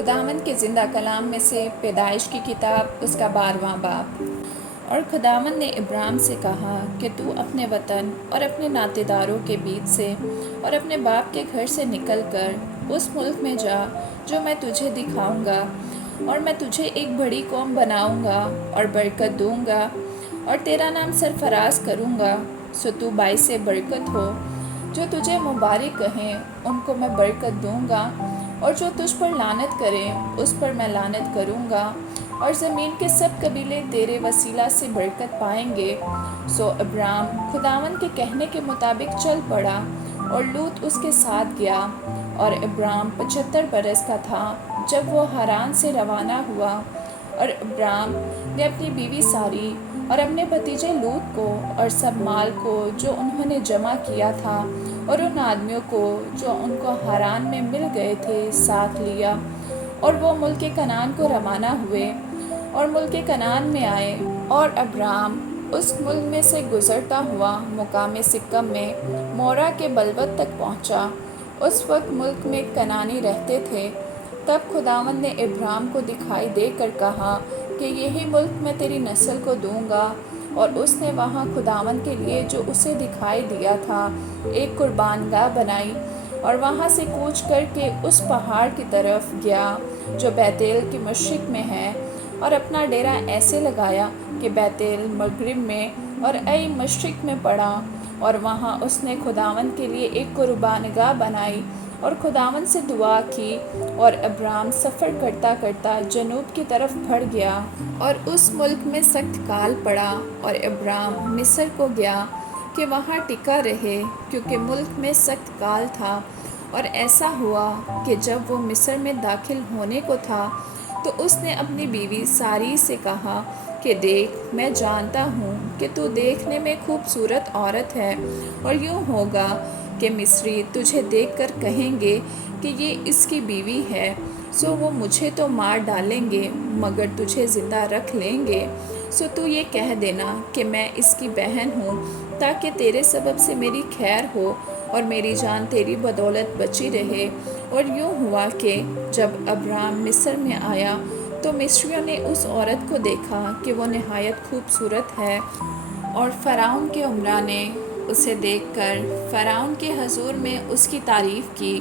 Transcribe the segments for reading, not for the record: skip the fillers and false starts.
خداوند کے زندہ کلام میں سے پیدائش کی کتاب اس کا 12واں باب۔ اور خداوند نے ابرام سے کہا کہ تو اپنے وطن اور اپنے ناطے داروں کے بیچ سے اور اپنے باپ کے گھر سے نکل کر اس ملک میں جا جو میں تجھے دکھاؤں گا، اور میں تجھے ایک بڑی قوم بناؤں گا اور برکت دوں گا اور تیرا نام سرفراز کروں گا، سو تو باعث برکت ہو۔ جو تجھے مبارک کہیں ان کو میں برکت دوں گا، اور جو تجھ پر لعنت کریں اس پر میں لعنت کروں گا، اور زمین کے سب قبیلے تیرے وسیلہ سے برکت پائیں گے۔ سو ابرام خداوند کے کہنے کے مطابق چل پڑا، اور لوط اس کے ساتھ گیا۔ اور ابرام 75 برس کا تھا جب وہ ہاران سے روانہ ہوا۔ اور ابرام نے اپنی بیوی ساری اور اپنے بھتیجے لوط کو اور سب مال کو جو انہوں نے جمع کیا تھا اور ان آدمیوں کو جو ان کو ہاران میں مل گئے تھے ساتھ لیا، اور وہ ملک کنعان کو روانہ ہوئے اور ملک کنعان میں آئے۔ اور ابرام اس ملک میں سے گزرتا ہوا مقام سکم میں مورا کے بلوت تک پہنچا۔ اس وقت ملک میں کنعانی رہتے تھے۔ تب خداوند نے ابرام کو دکھائی دے کر کہا کہ یہی ملک میں تیری نسل کو دوں گا، اور اس نے وہاں خداوند کے لیے جو اسے دکھائی دیا تھا ایک قربان گاہ بنائی، اور وہاں سے کوچ کر کے اس پہاڑ کی طرف گیا جو بیتیل کے مشرق میں ہے، اور اپنا ڈیرا ایسے لگایا کہ بیتیل مغرب میں اور ای مشرق میں پڑا، اور وہاں اس نے خداوند کے لیے ایک قربان گاہ بنائی اور خداوند سے دعا کی۔ اور ابرام سفر کرتا کرتا جنوب کی طرف بڑھ گیا، اور اس ملک میں سخت کال پڑا، اور ابرام مصر کو گیا کہ وہاں ٹکا رہے، کیونکہ ملک میں سخت کال تھا۔ اور ایسا ہوا کہ جب وہ مصر میں داخل ہونے کو تھا تو اس نے اپنی بیوی ساری سے کہا کہ دیکھ، میں جانتا ہوں کہ تو دیکھنے میں خوبصورت عورت ہے، اور یوں ہوگا کہ مصری تجھے دیکھ کر کہیں گے کہ یہ اس کی بیوی ہے، سو وہ مجھے تو مار ڈالیں گے مگر تجھے زندہ رکھ لیں گے۔ سو تو یہ کہہ دینا کہ میں اس کی بہن ہوں، تاکہ تیرے سبب سے میری خیر ہو اور میری جان تیری بدولت بچی رہے۔ اور یوں ہوا کہ جب ابرام مصر میں آیا تو مصریوں نے اس عورت کو دیکھا کہ وہ نہایت خوبصورت ہے، اور فرعون کے امراء نے اسے دیکھ کر فرعون کے حضور میں اس کی تعریف کی،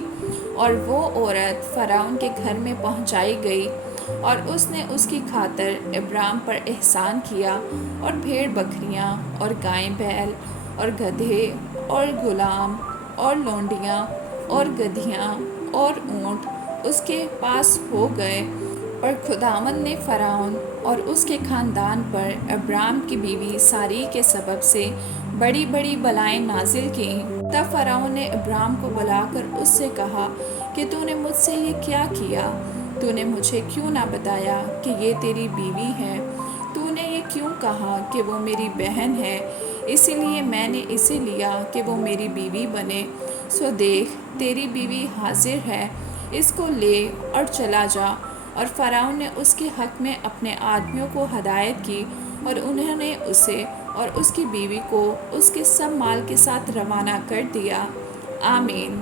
اور وہ عورت فرعون کے گھر میں پہنچائی گئی، اور اس نے اس کی خاطر ابرام پر احسان کیا، اور بھیڑ بکریاں اور گائیں بیل اور گدھے اور غلام اور لونڈیاں اور گدھیاں اور اونٹ اس کے پاس ہو گئے۔ اور خداوند نے فرعون اور اس کے خاندان پر ابرام کی بیوی ساری کے سبب سے بڑی بڑی بلائیں نازل کیں۔ تب فرعون نے ابرام کو بلا کر اس سے کہا کہ تو نے مجھ سے یہ کیا کیا؟ تو نے مجھے کیوں نہ بتایا کہ یہ تیری بیوی ہے؟ تو نے یہ کیوں کہا کہ وہ میری بہن ہے؟ اسی لیے میں نے اسے لیا کہ وہ میری بیوی بنے۔ سو دیکھ، تیری بیوی حاضر ہے، اس کو لے اور چلا جا۔ اور فرعون نے اس کے حق میں اپنے آدمیوں کو ہدایت کی، اور انہوں نے اسے اور اس کی بیوی کو اس کے سب مال کے ساتھ روانہ کر دیا۔ آمین۔